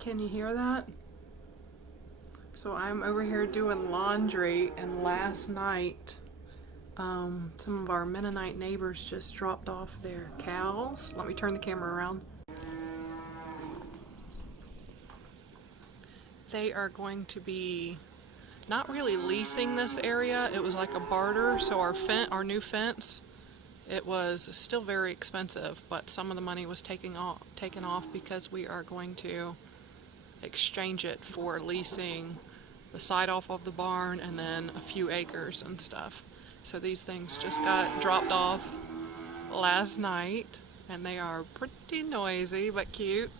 Can you hear that? So I'm over here doing laundry, and last night some of our Mennonite neighbors just dropped off their cows. Let me turn the camera around. They are going to be not really leasing this area. It was like a barter, so our new fence, it was still very expensive, but some of the money was taken off because we are going to exchange it for leasing the side off of the barn and then a few acres and stuff. So these things just got dropped off last night, and they are pretty noisy but cute.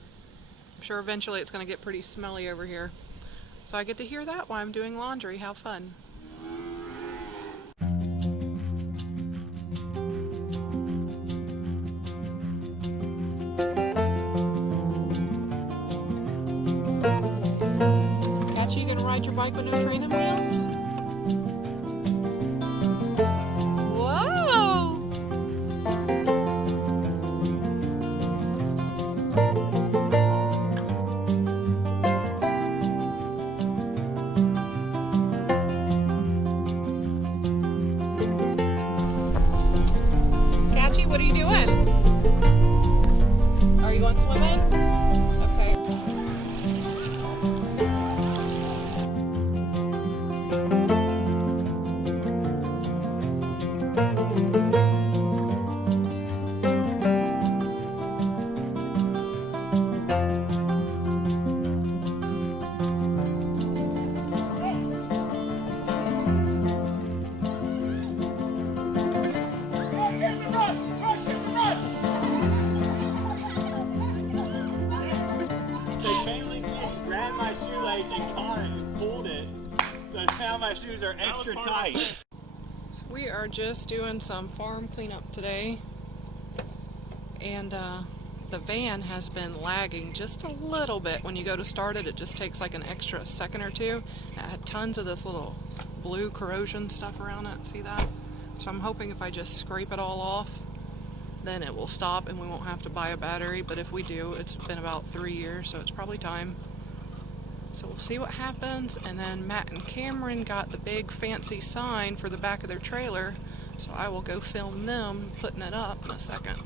I'm sure eventually it's going to get pretty smelly over here. So I get to hear that while I'm doing laundry. How fun. Got you gonna ride your bike with no training wheels? Whoa! Catchy, what are you doing? Are you going swimming? Okay. And caught it and pulled it, so now my shoes are extra tight. So we are just doing some farm cleanup today, and the van has been lagging just a little bit. When you go to start it, it just takes like an extra second or two. It had tons of this little blue corrosion stuff around it, see that? So I'm hoping if I just scrape it all off, then it will stop and we won't have to buy a battery. But if we do, it's been about 3 years, so it's probably time. So we'll see what happens. And then Matt and Cameron got the big fancy sign for the back of their trailer, so I will go film them putting it up in a second.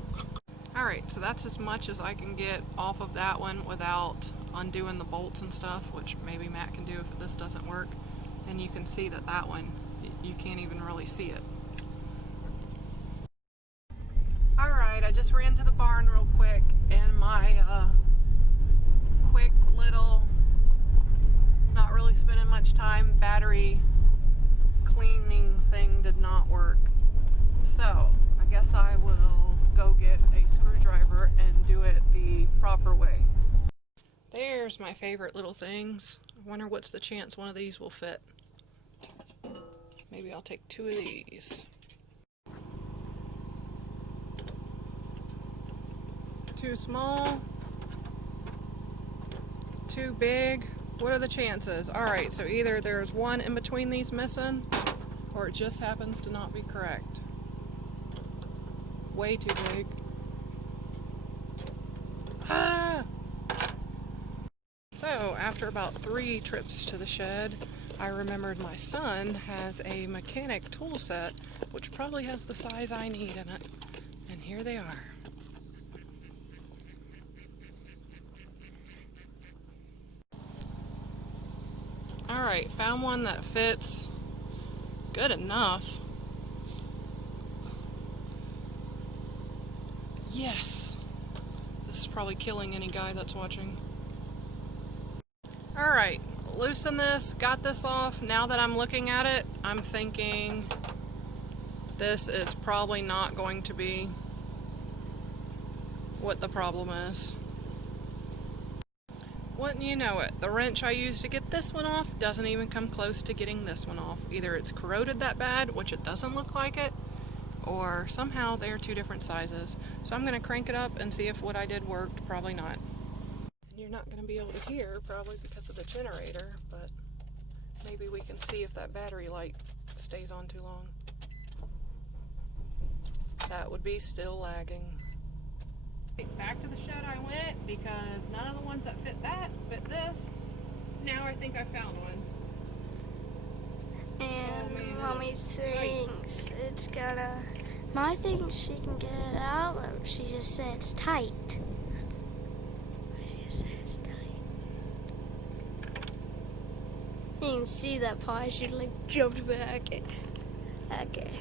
Alright, so that's as much as I can get off of that one without undoing the bolts and stuff, which maybe Matt can do if this doesn't work. And you can see that that one, you can't even really see it. Alright, I just ran to the barn real quick, and my quick little, not really spending much time, battery cleaning thing did not work. So I guess I will go get a screwdriver and do it the proper way. There's my favorite little things. I wonder what's the chance one of these will fit. Maybe I'll take 2 of these. Too small, too big. What are the chances? Alright, so either there's one in between these missing, or it just happens to not be correct. Way too big. Ah! So, after about 3 trips to the shed, I remembered my son has a mechanic tool set, which probably has the size I need in it. And here they are. Alright, found one that fits good enough. Yes! This is probably killing any guy that's watching. Alright, loosen this, got this off. Now that I'm looking at it, I'm thinking this is probably not going to be what the problem is. Wouldn't you know it, the wrench I used to get this one off doesn't even come close to getting this one off. Either it's corroded that bad, which it doesn't look like it, or somehow they're 2 different sizes. So I'm going to crank it up and see if what I did worked. Probably not. And you're not going to be able to hear, probably because of the generator, but maybe we can see if that battery light stays on too long. That would be still lagging. Back to the shed I went because none of the ones that fit that fit this. Now I think I found one. And Mommy thinks it's gonna. Mommy thinks she can get it out, but she just said it's tight. She just said it's tight. You can see that paw. She like jumped back. Okay.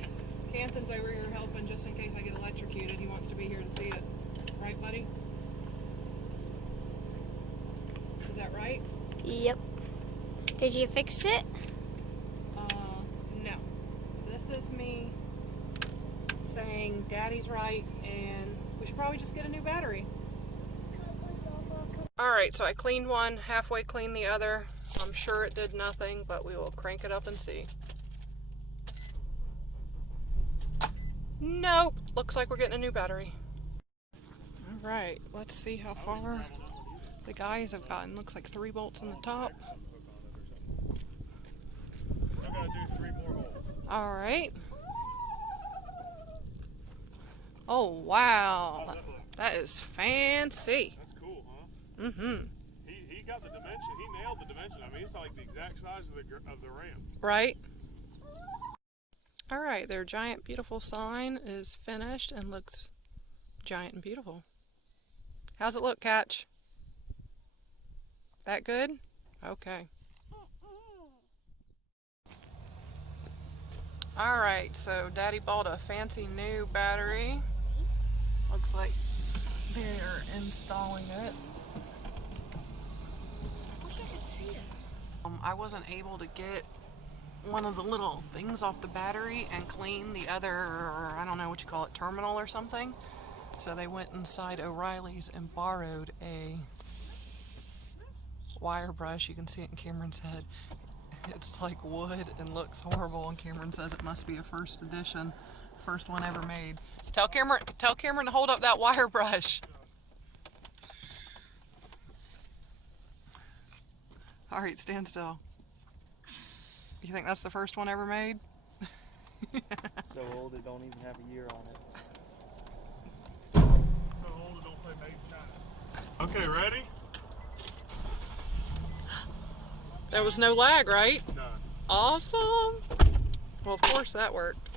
Canton's over here helping just in case I get electrocuted. He wants to be here to see it. Right, buddy? Is that right? Yep. Did you fix it? No. This is me saying Daddy's right and we should probably just get a new battery. Alright, so I cleaned one, halfway cleaned the other. I'm sure it did nothing, but we will crank it up and see. Nope. Looks like we're getting a new battery. Alright, let's see how far the guys have gotten. Looks like 3 bolts on the top. Still gotta do 3 more holes. Alright. Oh, wow. That is fancy. That's cool, huh? Mm-hmm. He got the dimension. He nailed the dimension. I mean, it's like the exact size of the ram. Right? Alright, their giant beautiful sign is finished and looks giant and beautiful. How's it look, Catch? That good? Okay. Alright, so Daddy bought a fancy new battery. Looks like they're installing it. I wish I could see it. I wasn't able to get one of the little things off the battery and clean the other, I don't know what you call it, terminal or something. So they went inside O'Reilly's and borrowed a wire brush. You can see it in Cameron's head. It's like wood and looks horrible, and Cameron says it must be a first edition, first one ever made. Tell Cameron to hold up that wire brush. All right, stand still. You think that's the first one ever made? So old it don't even have a year on it. So old it don't say made in China. Okay, ready? There was no lag, right? None. Awesome. Well, of course that worked.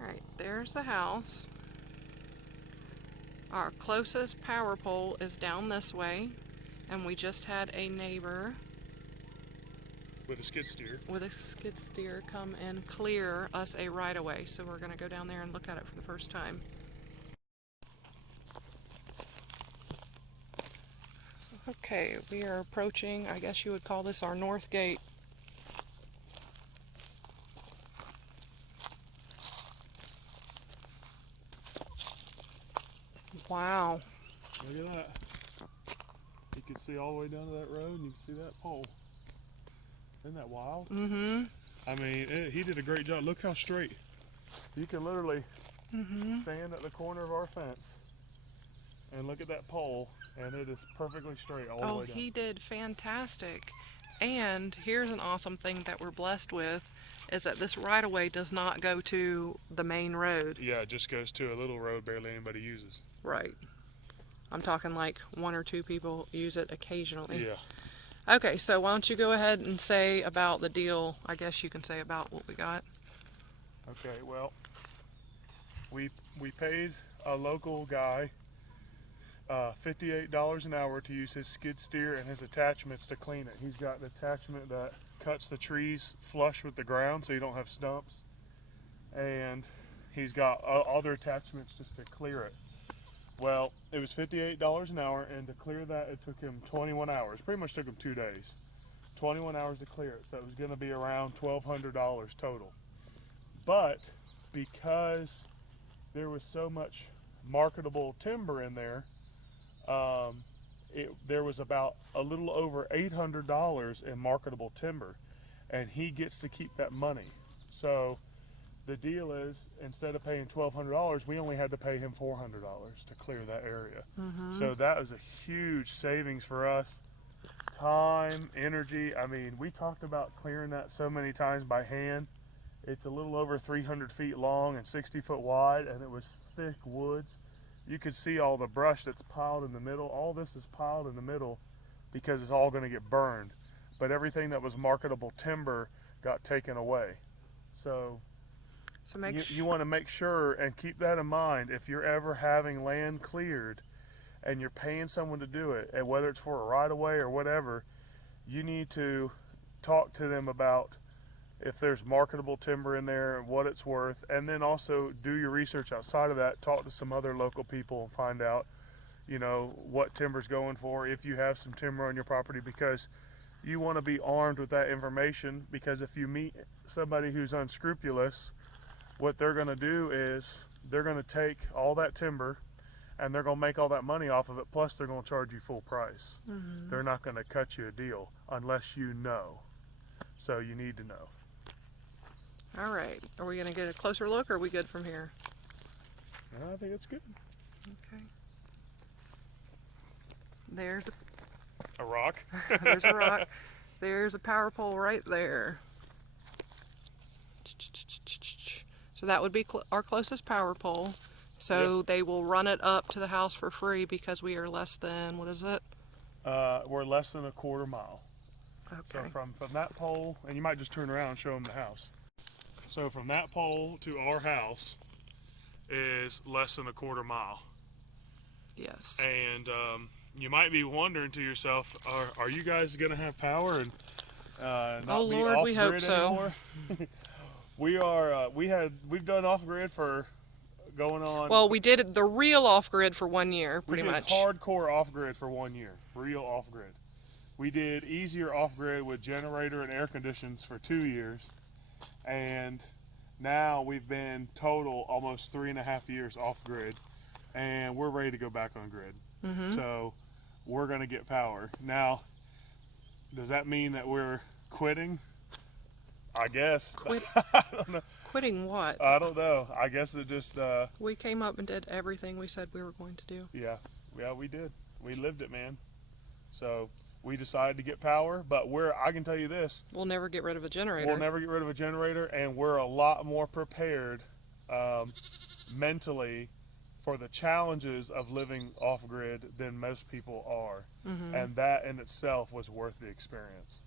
Alright, there's the house. Our closest power pole is down this way, and we just had a neighbor With a skid steer. with a skid steer come and clear us a right-of-way, so we're going to go down there and look at it for the first time. Okay, we are approaching, I guess you would call this our north gate. Wow. Look at that. You can see all the way down to that road, and you can see that pole. Isn't that wild? Mm-hmm. I mean, he did a great job. Look how straight. You can literally stand at the corner of our fence and look at that pole, and it is perfectly straight all the Oh, way down. he did fantastic. And here's an awesome thing that we're blessed with, is that this right-of-way does not go to the main road. Yeah, it just goes to a little road barely anybody uses. Right. I'm talking like 1 or 2 people use it occasionally. Yeah. Okay, so why don't you go ahead and say about the deal, I guess you can say about what we got. Okay, well, We paid a local guy $58 an hour to use his skid steer and his attachments to clean it. He's got an attachment that cuts the trees flush with the ground so you don't have stumps, and he's got other attachments just to clear it. Well, it was $58 an hour, and to clear that it took him 21 hours. Pretty much took him 2 days. 21 hours to clear it, so it was going to be around $1,200 total. But because there was so much marketable timber in there, there was about a little over $800 in marketable timber, and he gets to keep that money. So the deal is, instead of paying $1,200, we only had to pay him $400 to clear that area. So that was a huge savings for us. Time, energy. I mean, we talked about clearing that so many times by hand. It's a little over 300 feet long and 60 foot wide, and it was thick woods. You could see all the brush that's piled in the middle. All this is piled in the middle because it's all going to get burned. But everything that was marketable timber got taken away. So you want to make sure and keep that in mind if you're ever having land cleared and you're paying someone to do it, and whether it's for a right-of-way or whatever, you need to talk to them about if there's marketable timber in there and what it's worth, and then also do your research outside of that. Talk to some other local people and find out, you know, what timber's going for, if you have some timber on your property, because you want to be armed with that information, because if you meet somebody who's unscrupulous, what they're going to do is they're going to take all that timber and they're going to make all that money off of it, plus they're going to charge you full price. They're not going to cut you a deal unless you know. So you need to know. All right. Are we going to get a closer look, or are we good from here? I think it's good. Okay. There's A rock. there's a rock. There's a power pole right there. So that would be our closest power pole. So they will run it up to the house for free because we are less than, what is it? We're less than a quarter mile. Okay. So from that pole, and you might just turn around and show them the house. So from that pole to our house is less than a quarter mile. Yes. And you might be wondering to yourself, are you guys going to have power and not be Lord, we hope off-grid so. anymore? We are. We've done off-grid for going on. Well, we did the real off-grid for 1 year, pretty we did much. hardcore off-grid for 1 year, real off-grid. We did easier off-grid with generator and air conditions for 2 years, and now we've been total almost 3.5 years off-grid, and we're ready to go back on grid. So we're going to get power. Now, does that mean that we're quitting? I guess. I don't know. Quitting what? I don't know. I guess it just. We came up and did everything we said we were going to do. Yeah, we did. We lived it, man. So we decided to get power, but I can tell you this. We'll never get rid of a generator. We'll never get rid of a generator, and we're a lot more prepared mentally for the challenges of living off-grid than most people are. And that in itself was worth the experience.